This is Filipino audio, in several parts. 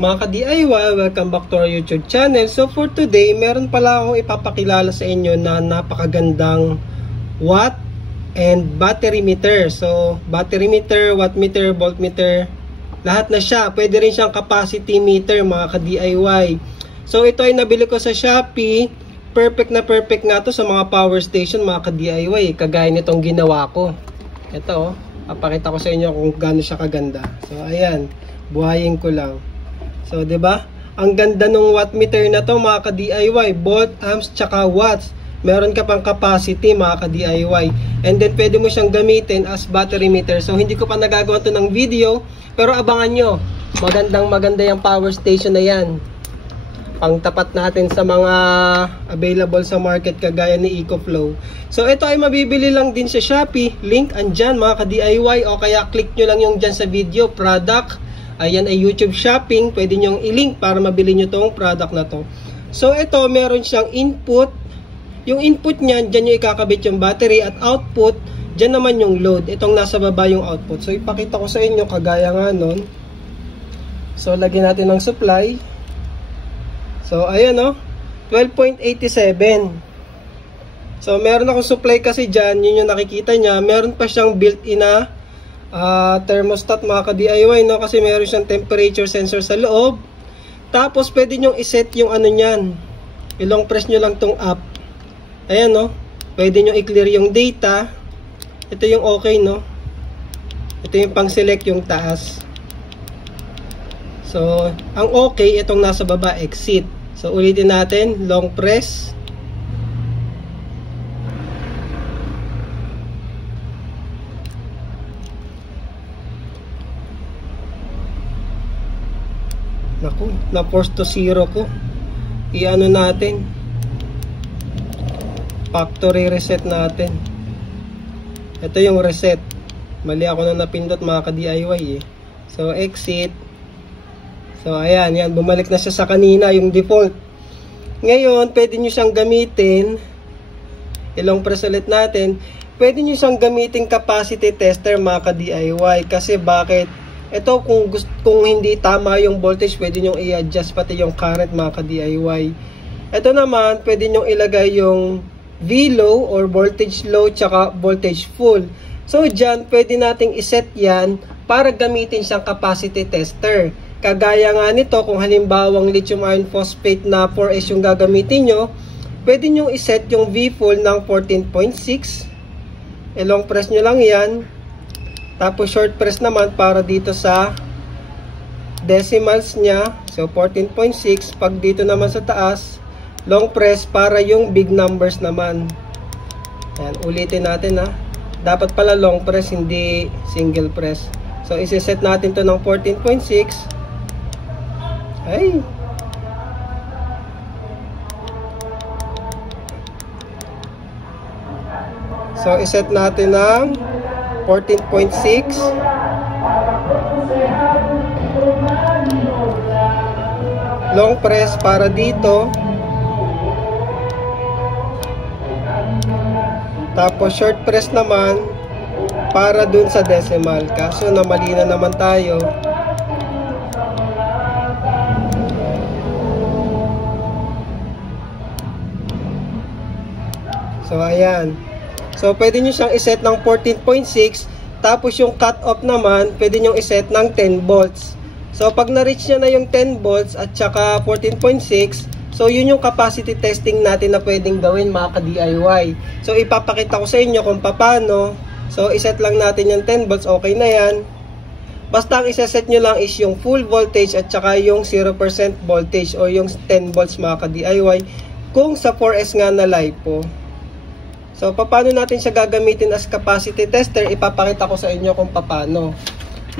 Mga ka-DIY, welcome back to our YouTube channel. So for today, meron pala akong ipapakilala sa inyo na napakagandang watt and battery meter. So battery meter, watt meter, voltmeter, lahat na siya. Pwede rin siyang capacity meter, mga ka-DIY. So ito ay nabili ko sa Shopee. Perfect na perfect nga to sa mga power station, mga ka-DIY. Kagaya nitong ginawa ko. Ito, papakita ko sa inyo kung gaano siya kaganda. So ayan, buhayin ko lang. So, 'di ba? Ang ganda ng watt meter na 'to, mga ka-DIY, volt, amps, tsaka watts. Meron ka pang capacity, mga ka-DIY. And then pwede mo siyang gamitin as battery meter. So, hindi ko pa nagagawa 'to ng video, pero abangan nyo. Maganda yung power station na 'yan. Pangtapat natin sa mga available sa market kagaya ni EcoFlow. So, ito ay mabibili lang din sa Shopee. Link andyan, mga ka-DIY, o kaya click nyo lang yung dyan sa video, product. Ayan ay YouTube shopping, pwede nyong i-link para mabili nyo tong product na to. So ito, meron siyang input. Yung input niyan, dyan yung ikakabit yung battery, at output, dyan naman yung load. Itong nasa baba yung output. So ipakita ko sa inyo, kagaya nga nun. So lagyan natin ng supply. So ayan o, 12.87. So meron akong supply kasi dyan, yun yung nakikita niya. Meron pa siyang built-in na thermostat, mga ka-DIY, no? Kasi meron siyang temperature sensor sa loob. Tapos pwede nyo iset yung ano nyan, ilong press nyo lang tong up. Ayan, no? Pwede nyo i-clear yung data. Ito yung okay, no? Ito yung pang select yung taas. So ang okay, itong nasa baba, exit. So ulitin natin, long press. Naku, na-force to zero ko. I-ano natin, factory reset natin. Ito yung reset. Mali ako na napindot, mga ka-DIY eh. So exit. So ayan, yan, bumalik na siya sa kanina, yung default. Ngayon, pwede nyo siyang gamitin. Ilong press ulit natin. Pwede nyo siyang gamitin capacity tester, mga ka-DIY. Kasi bakit? Ito, kung hindi tama yung voltage, pwede nyo i-adjust pati yung current, mga ka-DIY. Ito naman, pwede nyo ilagay yung V-low or voltage low tsaka voltage full. So dyan, pwede nating iset yan para gamitin siyang capacity tester. Kagaya nga nito, kung halimbawang lithium iron phosphate na 4S yung gagamitin nyo, pwede nyo iset yung V-full ng 14.6. Ilong press nyo lang yan. Tapos short press naman para dito sa decimals niya. So 14.6. Pag dito naman sa taas, long press para yung big numbers naman. Ayan, ulitin natin ha. Dapat pala long press, hindi single press. So isi-set natin to ng 14.6. Ay. So iset natin ng 14.6. Long press para dito. Tapos short press naman para dun sa decimal. Kaso na mali na naman tayo. So ayan. So, pwede nyo siyang iset ng 14.6. Tapos, yung cut-off naman, pwede nyo iset ng 10 volts. So, pag na-reach nyo na yung 10 volts at saka 14.6, so, yun yung capacity testing natin na pwedeng gawin, mga ka-DIY. So, ipapakita ko sa inyo kung paano. So, iset lang natin yung 10 volts. Okay na yan. Basta ang iseset nyo lang is yung full voltage at saka yung 0% voltage o yung 10 volts, mga ka-DIY. Kung sa 4S nga na LiPo. So, paano natin siya gagamitin as capacity tester? Ipapakita ko sa inyo kung paano.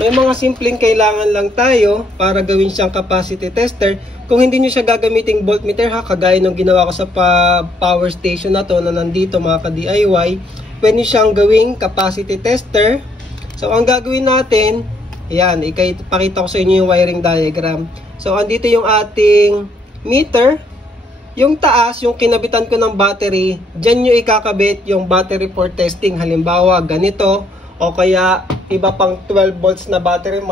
May mga simpleng kailangan lang tayo para gawin siyang capacity tester. Kung hindi nyo siya gagamiting voltmeter ha, kagaya ng ginawa ko sa power station na to na nandito, mga ka-DIY, pwede siyang gawing capacity tester. So, ang gagawin natin, ayan, ipakita ko sa inyo yung wiring diagram. So, andito yung ating meter. Yung taas, yung kinabitan ko ng battery, dyan nyo ikakabit yung battery for testing. Halimbawa, ganito, o kaya iba pang 12 volts na battery,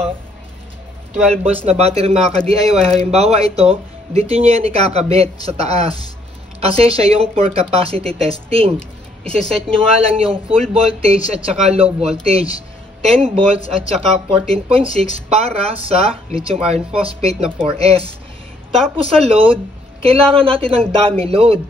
12 volts na battery mga ka-DIY. Halimbawa ito, dito nyo yan ikakabit sa taas. Kasi siya yung for capacity testing. Isiset nyo nga lang yung full voltage at saka low voltage. 10 volts at saka 14.6 para sa lithium iron phosphate na 4S. Tapos sa load, kailangan natin ng dummy load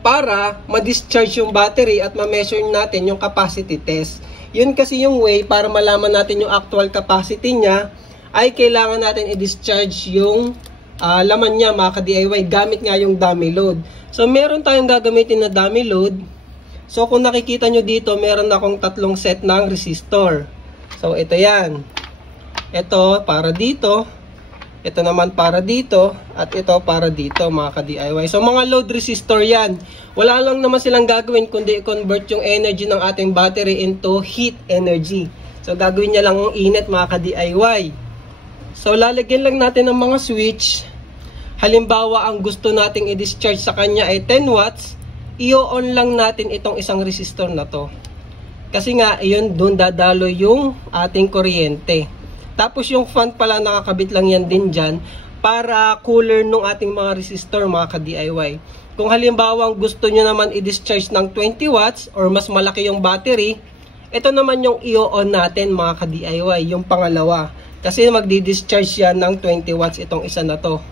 para ma-discharge yung battery at ma-measure natin yung capacity test. Yun kasi yung way para malaman natin yung actual capacity niya, ay kailangan natin i-discharge yung laman niya mga ka-DIY gamit nga yung dummy load. So meron tayong gagamitin na dummy load. So kung nakikita nyo dito, meron akong 3 set ng resistor. So ito yan. Ito para dito. Ito naman para dito. At ito para dito mga ka-DIY. So mga load resistor yan. Wala lang naman silang gagawin kundi i-convert yung energy ng ating battery into heat energy. So gagawin niya lang ang init mga ka-DIY. So, lalagyan lang natin ng mga switch. Halimbawa, ang gusto nating i-discharge sa kanya ay 10 watts. I-on lang natin itong isang resistor na to. Kasi nga, yun, doon dadalo yung ating kuryente. Tapos, yung fan pala, nakakabit lang yan din dyan para cooler nung ating mga resistor, mga ka-DIY. Kung halimbawa, gusto nyo naman i-discharge ng 20 watts or mas malaki yung battery, ito naman yung i-on natin, mga ka-DIY, yung pangalawa. Kasi magdi-discharge yan ng 20 watts itong isa na to.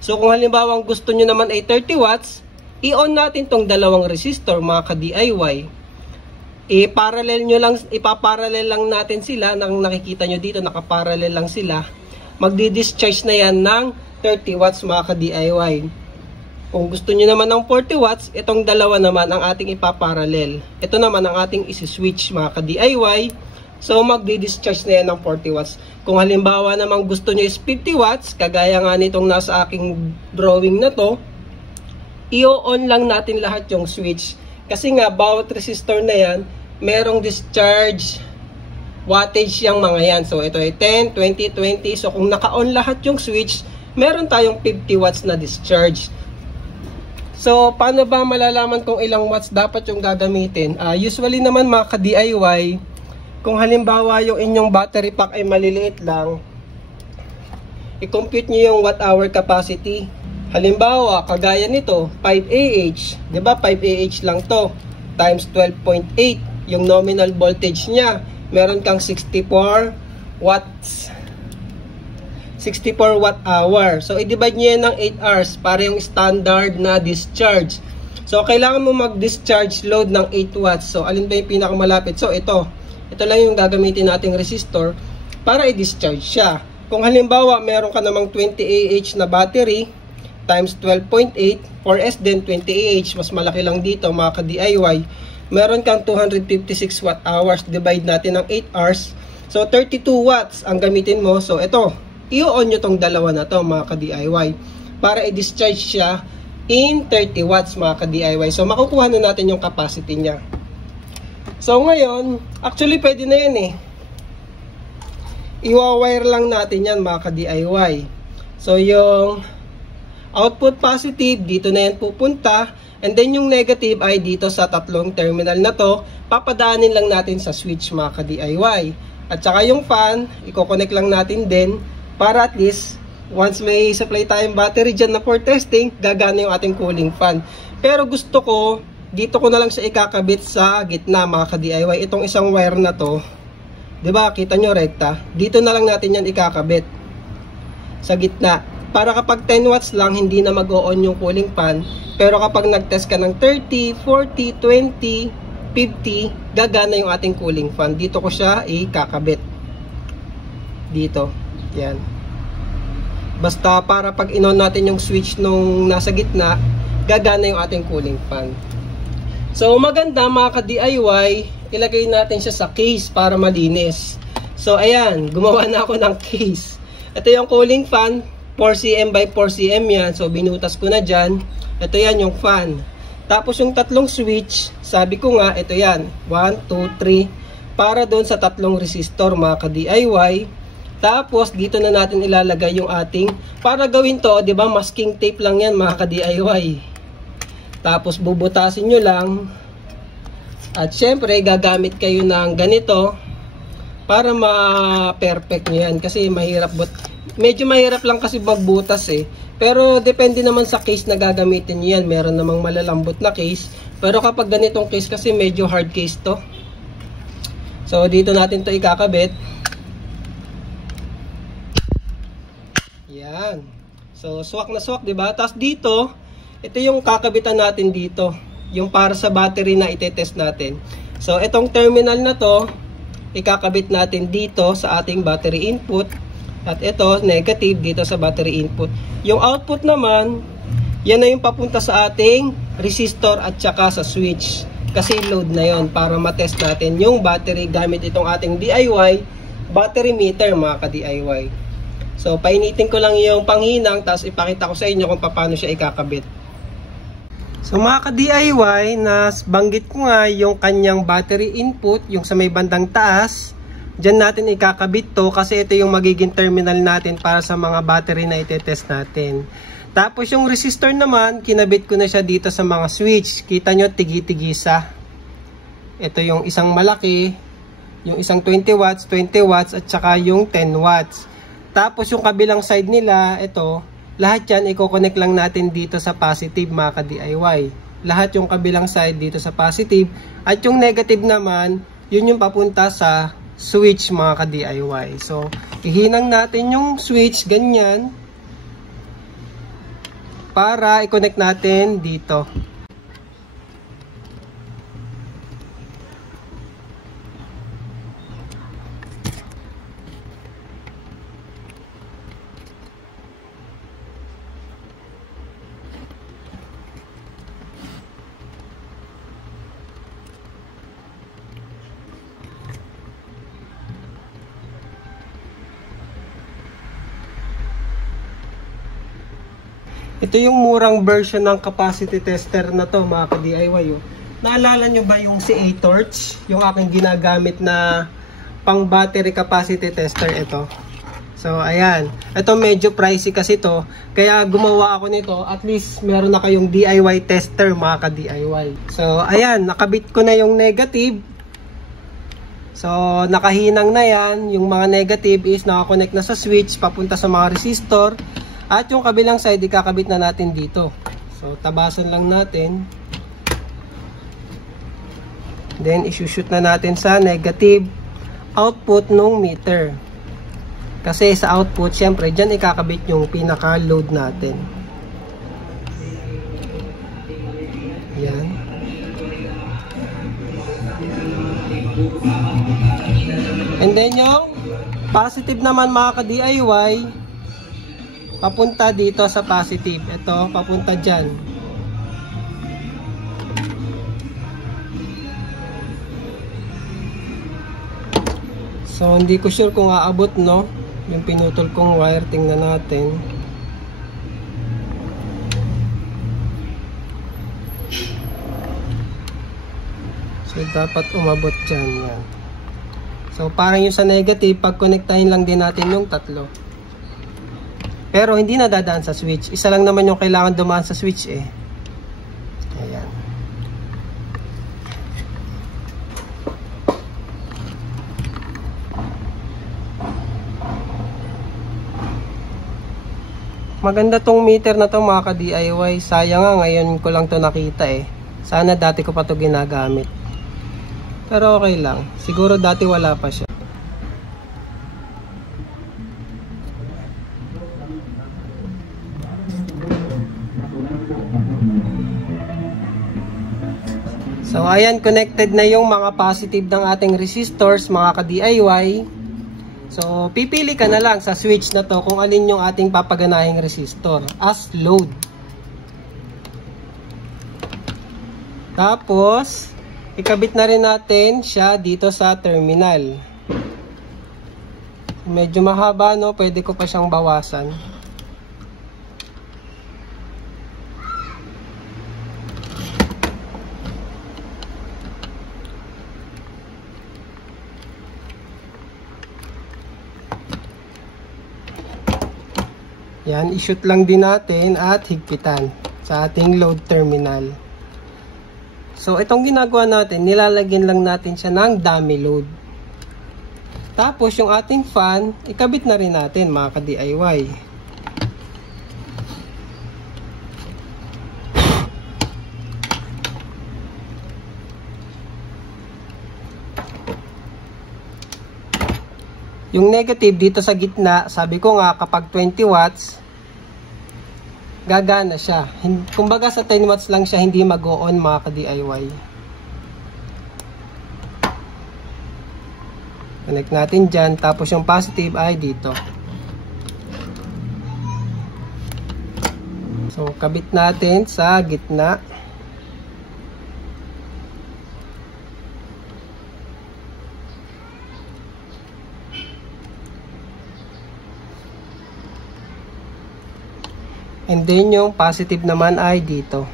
So kung halimbawa gusto nyo naman ay 30 watts, i-on natin tong dalawang resistor mga ka-DIY. Ipaparallel lang natin sila. Nang nakikita nyo dito, nakaparallel lang sila. Magdi-discharge na yan ng 30 watts mga ka-DIY. Kung gusto nyo naman ng 40 watts, itong dalawa naman ang ating ipaparallel. Ito naman ang ating isi-switch mga ka-DIY. So, magdi-discharge na yan ng 40 watts. Kung halimbawa naman gusto nyo is 50 watts, kagaya nga nitong nasa aking drawing na to, i-on lang natin lahat yung switch. Kasi nga, bawat resistor na yan, merong discharge wattage yung mga yan. So, ito ay 10, 20, 20. So, kung naka-on lahat yung switch, meron tayong 50 watts na discharge. So, paano ba malalaman kung ilang watts dapat yung gagamitin? Usually naman mga ka-DIY, kung halimbawa yung inyong battery pack ay maliliit lang, i-compute nyo yung watt-hour capacity. Halimbawa, kagaya nito, 5Ah, diba 5Ah lang to, times 12.8, yung nominal voltage niya, meron kang 64 watts. 64 watt-hour. So, i-divide nyo yan ng 8 hours para yung standard na discharge. So, kailangan mo mag-discharge load ng 8 watts. So, alin ba yung pinakamalapit? So, ito lang yung gagamitin nating resistor para i-discharge siya. Kung halimbawa, meron ka namang 20Ah na battery times 12.8, 4S din 20Ah, mas malaki lang dito mga ka-DIY. Meron kang 256 watt hours, divide natin ng 8 hours. So, 32 watts ang gamitin mo. So, ito, i-on nyo tong dalawa na to mga ka-DIY para i-discharge siya in 30 watts mga ka-DIY. So, makukuha na natin yung capacity niya. So ngayon, actually pwede na yan eh. Iwa-wire lang natin yan mga ka-DIY. So yung output positive, dito na yan pupunta. And then yung negative ay dito sa tatlong terminal na to. Papadaanin lang natin sa switch mga ka-DIY. At saka yung fan, i-connect lang natin din para at least once may supply tayong battery dyan na for testing, gagana yung ating cooling fan. Pero gusto ko, dito ko na lang siya ikakabit sa gitna mga ka-DIY. Itong isang wire na to, 'di ba? Kita nyo rekta. Dito na lang natin 'yan ikakabit sa gitna. Para kapag 10 watts lang, hindi na mag-o-on yung cooling fan. Pero kapag nag-test ka ng 30, 40, 20, 50, gagana yung ating cooling fan. Dito ko siya ikakabit. Dito. Yan. Basta para pag in-on natin yung switch nung nasa gitna, gagana yung ating cooling fan. So, maganda mga ka-DIY, ilagay natin siya sa case para malinis. So, ayan, gumawa na ako ng case. Ito yung cooling fan, 4cm by 4cm yan. So, binutas ko na dyan. Ito yan yung fan. Tapos, yung tatlong switch, sabi ko nga, ito yan. 1, 2, 3. Para doon sa tatlong resistor mga ka-DIY. Tapos, dito na natin ilalagay yung ating, para gawin to, di ba, masking tape lang yan mga ka-DIY. Tapos bubutasin nyo lang. At syempre gagamit kayo ng ganito para ma-perfect nyo yan. Kasi mahirap Medyo mahirap lang kasi magbutas eh. Pero depende naman sa case na gagamitin nyo yan. Meron namang malalambot na case. Pero kapag ganitong case kasi medyo hard case to. So dito natin to ikakabit. Yan. So swak na swak, diba? Tapos dito, ito yung kakabitan natin dito. Yung para sa battery na itetest natin. So itong terminal na to, ikakabit natin dito sa ating battery input. At ito, negative dito sa battery input. Yung output naman, yan na yung papunta sa ating resistor at saka sa switch. Kasi load na yon para matest natin yung battery gamit itong ating DIY battery meter mga ka-DIY. So, painitin ko lang yung panghinang, tapos ipakita ko sa inyo kung paano siya ikakabit. So, mga ka-DIY, banggit ko nga yung kanyang battery input, yung sa may bandang taas. Diyan natin ikakabit to kasi ito yung magiging terminal natin para sa mga battery na itetest natin. Tapos yung resistor naman, kinabit ko na siya dito sa mga switch. Kita nyo, tigi-tigisa. Ito yung isang malaki, yung isang 20 watts at saka yung 10 watts. Tapos yung kabilang side nila, ito, lahat yan i-connect lang natin dito sa positive mga ka-DIY. Lahat yung kabilang side dito sa positive at yung negative naman, yun yung papunta sa switch mga ka-DIY. So, ihinang natin yung switch ganyan para i-connect natin dito. Ito yung murang version ng capacity tester na to mga ka-DIY. Naalala nyo ba yung si A-Torch? Yung aking ginagamit na pang battery capacity tester ito. So ayan. Ito medyo pricey kasi to. Kaya gumawa ako nito. At least meron na kayong DIY tester mga ka-DIY. So ayan. Nakabit ko na yung negative. So nakahinang na yan. Yung mga negative is nakakonect na sa switch papunta sa mga resistor. At yung kabilang side, ikakabit na natin dito. So, tabasan lang natin. Then, isushoot na natin sa negative output ng meter. Kasi sa output, syempre, dyan ikakabit yung pinaka-load natin. Yan. And then, yung positive naman mga ka-DIY, papunta dito sa positive. Ito, papunta dyan. So, hindi ko sure kung aabot, no? Yung pinutol kong wire, tingnan natin. So, dapat umabot dyan. Yan. So, parang yung sa negative, pag-connectahin lang din natin yung tatlo. Pero hindi na dadaan sa switch. Isa lang naman yung kailangan dumaan sa switch eh. Ayan. Maganda tong meter na to mga ka-DIY. Sayang nga ngayon ko lang to nakita eh. Sana dati ko pa to ginagamit. Pero okay lang. Siguro dati wala pa siya. So ayan, connected na yung mga positive ng ating resistors mga ka-DIY. So pipili ka na lang sa switch na to kung alin yung ating papaganahing resistor as load. Tapos ikabit na rin natin siya dito sa terminal. Medyo mahaba, no? Pwede ko pa siyang bawasan. Yan, i-shoot lang din natin at higpitan sa ating load terminal. So, itong ginagawa natin, nilalagyan lang natin siya ng dummy load. Tapos yung ating fan, ikabit na rin natin mga ka-DIY. Yung negative dito sa gitna, sabi ko nga kapag 20 watts, gagana siya. Kumbaga sa 10 watts lang siya, hindi mag-on mga ka-DIY. Connect natin dyan, tapos yung positive ay dito. So, kabit natin sa gitna. And then yung positive naman ay dito.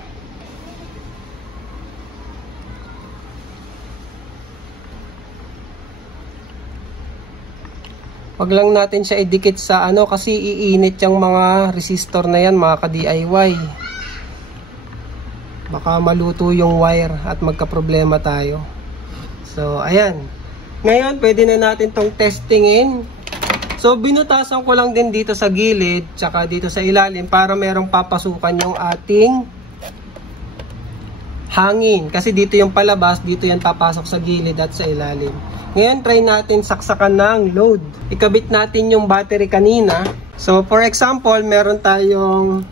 Wag lang natin siya idikit sa ano kasi iinit yung mga resistor na yan mga ka-DIY. Baka maluto yung wire at magka-problema tayo. So ayan. Ngayon pwede na natin tong testingin. So, binutasan ko lang din dito sa gilid, tsaka dito sa ilalim para merong papasukan yung ating hangin. Kasi dito yung palabas, dito yan papasok sa gilid at sa ilalim. Ngayon, try natin saksakan ng load. Ikabit natin yung battery kanina. So, for example, meron tayong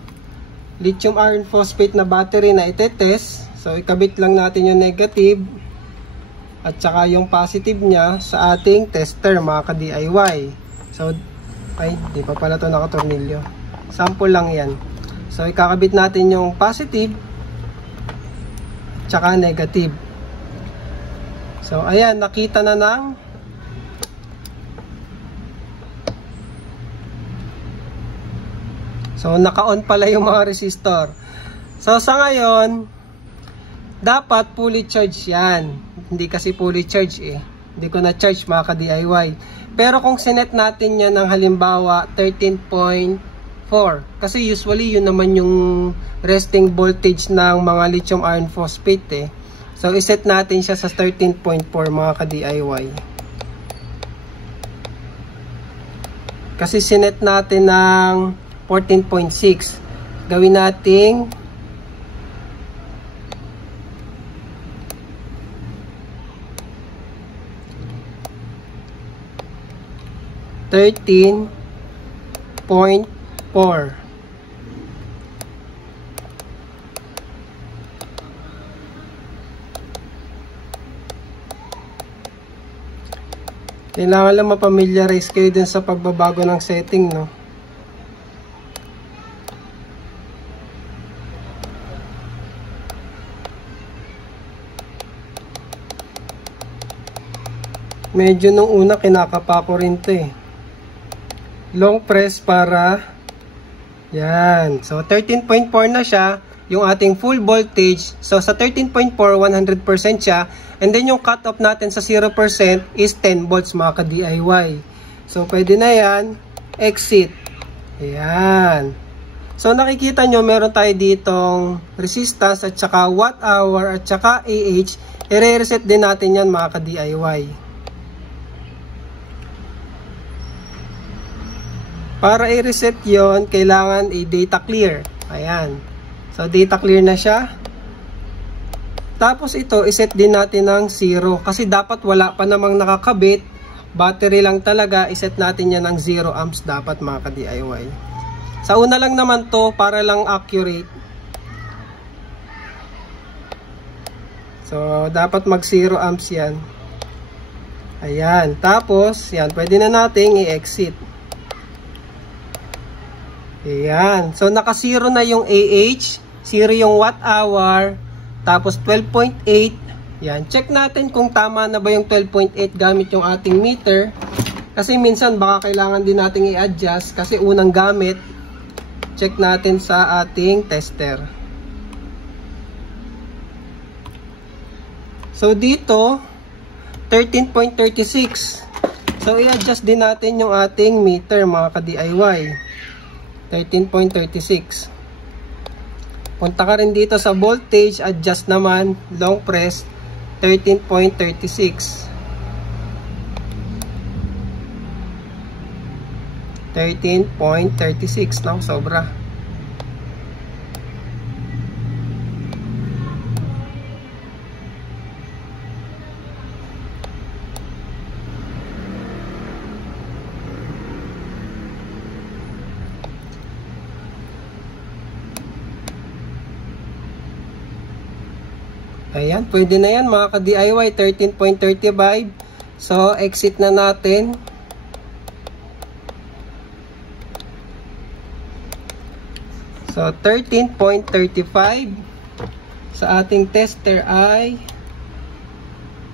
lithium iron phosphate na battery na itetest. So, ikabit lang natin yung negative at saka yung positive niya sa ating tester, mga ka-DIY. So, ay, di pa pala ito nakatornilyo. Sample lang yan. So, ikakabit natin yung positive tsaka negative. So, ayan, nakita na ng so, naka-on pala yung mga resistor. So, sa ngayon, dapat fully charged yan. Hindi kasi fully charged eh. Hindi ko na-charge mga ka-DIY. Pero kung sinet natin yan ng halimbawa 13.4, kasi usually yun naman yung resting voltage ng mga lithium iron phosphate eh. So iset natin siya sa 13.4 mga ka-DIY. Kasi sinet natin ng 14.6. Gawin nating 13.4. Kailangan lang mapamilyarize kayo din sa pagbabago ng setting, no? Medyo nung una kinakapa ko rin to eh. Long press para yan. So 13.4 na siya yung ating full voltage. So sa 13.4 100% siya, and then yung cut off natin sa 0% is 10 volts mga ka-DIY. So pwede na yan. Exit. Ayan. So nakikita nyo meron tayo ditong resistance at saka watt hour at saka AH. I-reset din natin yan mga ka-DIY. Para i-reset yon, kailangan i-data clear. Ayan. So, data clear na siya. Tapos ito, iset din natin ng 0. Kasi dapat wala pa namang nakakabit. Battery lang talaga. Iset natin yan ng 0 amps dapat mga ka-DIY. Sa una lang naman to para lang accurate. So, dapat mag 0 amps yan. Ayan. Tapos, yan. Pwede na nating i-exit. Ayan. So, naka-0 na yung AH, 0 yung watt hour, tapos 12.8. Yan. Check natin kung tama na ba yung 12.8 gamit yung ating meter. Kasi minsan baka kailangan din natin i-adjust kasi unang gamit. Check natin sa ating tester. So, dito, 13.36. So, i-adjust din natin yung ating meter mga ka-DIY. 13.36. Punta ka rin dito sa voltage, adjust naman, long press, 13.36. 13.36, no? Sobra. Ayan, pwede na yan mga ka-DIY, 13.35. So, exit na natin. So, 13.35. Sa ating tester ay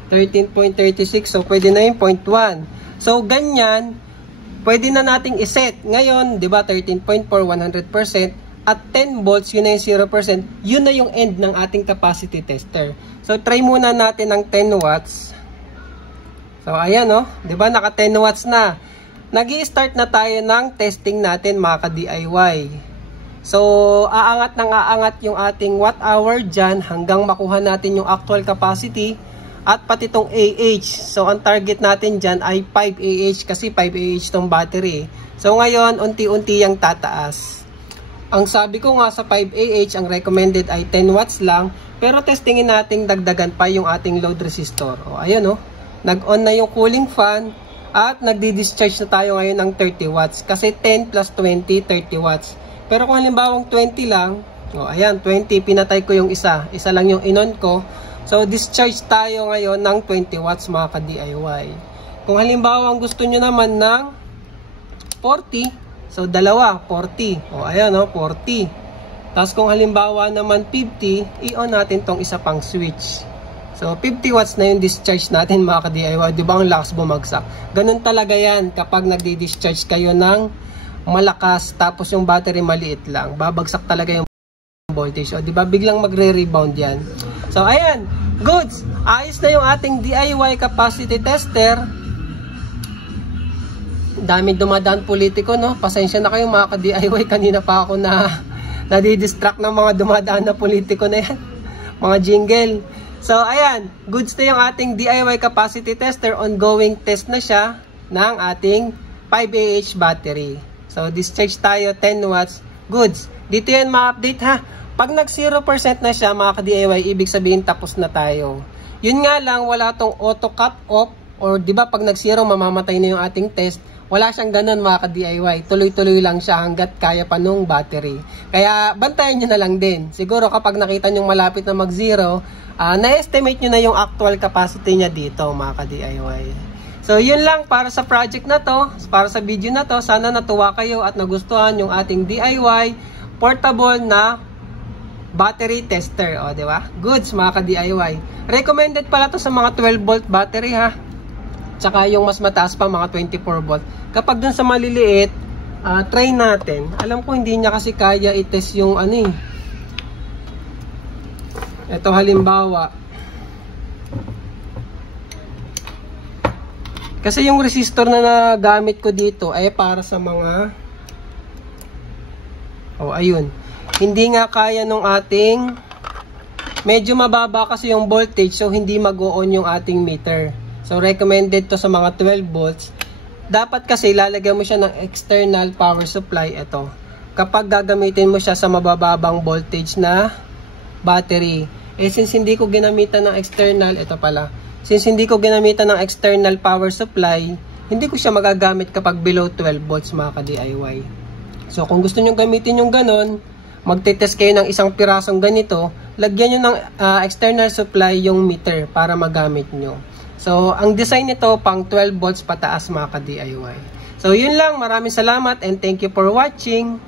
13.36. So, pwede na yung 0.1. So, ganyan, pwede na nating iset. Ngayon, di ba, 13.4, 100%. At 10 volts, yun na yung 0%. Yun na yung end ng ating capacity tester. So, try muna natin ng 10 watts. So, ayan, no? Diba, naka 10 watts na. Nag-i-start na tayo ng testing natin, mga ka-DIY. So, aangat yung ating watt hour dyan hanggang makuha natin yung actual capacity at pati tong AH. So, ang target natin dyan ay 5 AH kasi 5 AH tong battery. So, ngayon, unti-unti yung tataas. Ang sabi ko nga sa 5AH, ang recommended ay 10 watts lang. Pero testingin natin dagdagan pa yung ating load resistor. O, ayan o. Nag-on na yung cooling fan. At nagdi-discharge na tayo ngayon ng 30 watts. Kasi 10 plus 20, 30 watts. Pero kung halimbawang 20 lang. O, ayan, 20. Pinatay ko yung isa. Isa lang yung in-on ko. So, discharge tayo ngayon ng 20 watts mga ka-DIY. Kung halimbawang gusto nyo naman ng 40, so, dalawa, 40. O, ayan, no, 40. Tapos, kung halimbawa naman 50, i-on natin tong isa pang switch. So, 50 watts na yung discharge natin, mga ka-DIY. Di ba ang lakas bumagsak? Ganun talaga yan kapag nagdi-discharge kayo ng malakas, tapos yung battery maliit lang. Babagsak talaga yung voltage. O, di ba? Biglang magre-rebound yan. So, ayan. Goods. Ayos na yung ating DIY capacity tester. Dami dumadaan politiko, no? Pasensya na kayo mga ka-DIY. Kanina pa ako nadidistract ng mga dumadaan na politiko na yan. Mga jingle. So, ayan. Goods na yung ating DIY capacity tester. Ongoing test na siya ng ating 5AH battery. So, discharge tayo 10 watts. Goods. Dito yan ma-update ha. Pag nag 0% na siya mga ka-DIY, ibig sabihin tapos na tayo. Yun nga lang, wala tong auto cut off. Or di ba pag nag 0, mamamatay na yung ating test. Wala siyang ganun mga ka-DIY. Tuloy-tuloy lang siya hanggat kaya pa nung battery. Kaya bantayan nyo na lang din. Siguro kapag nakita nyo malapit na mag-0, na-estimate nyo na yung actual capacity niya dito mga ka-DIY. So yun lang para sa project na to. Para sa video na to. Sana natuwa kayo at nagustuhan yung ating DIY portable na battery tester. O diba? Goods mga ka-DIY. Recommended pala to sa mga 12 volt battery ha. Tsaka yung mas mataas pa mga 24 volt. Kapag dun sa maliliit, try natin. Alam ko hindi niya kasi kaya i-test yung ano eh. Ito halimbawa. Kasi yung resistor na nagamit ko dito ay para sa mga ayun. Hindi nga kaya nung ating medyo mababa kasi yung voltage so hindi mag-o-on yung ating meter. So, recommended to sa mga 12 volts. Dapat kasi lalagyan mo siya ng external power supply. Ito. Kapag gagamitin mo siya sa mabababang voltage na battery. Since hindi ko ginamitan ng external, ito pala. Since hindi ko ginamitan ng external power supply, hindi ko siya magagamit kapag below 12 volts mga ka-DIY. So, kung gusto nyo gamitin yung ganon, magte-test kayo ng isang pirasong ganito, lagyan nyo ng external supply yung meter para magamit nyo. So, ang design nito pang 12 volts pataas mga ka-DIY. So, yun lang. Maraming salamat and thank you for watching.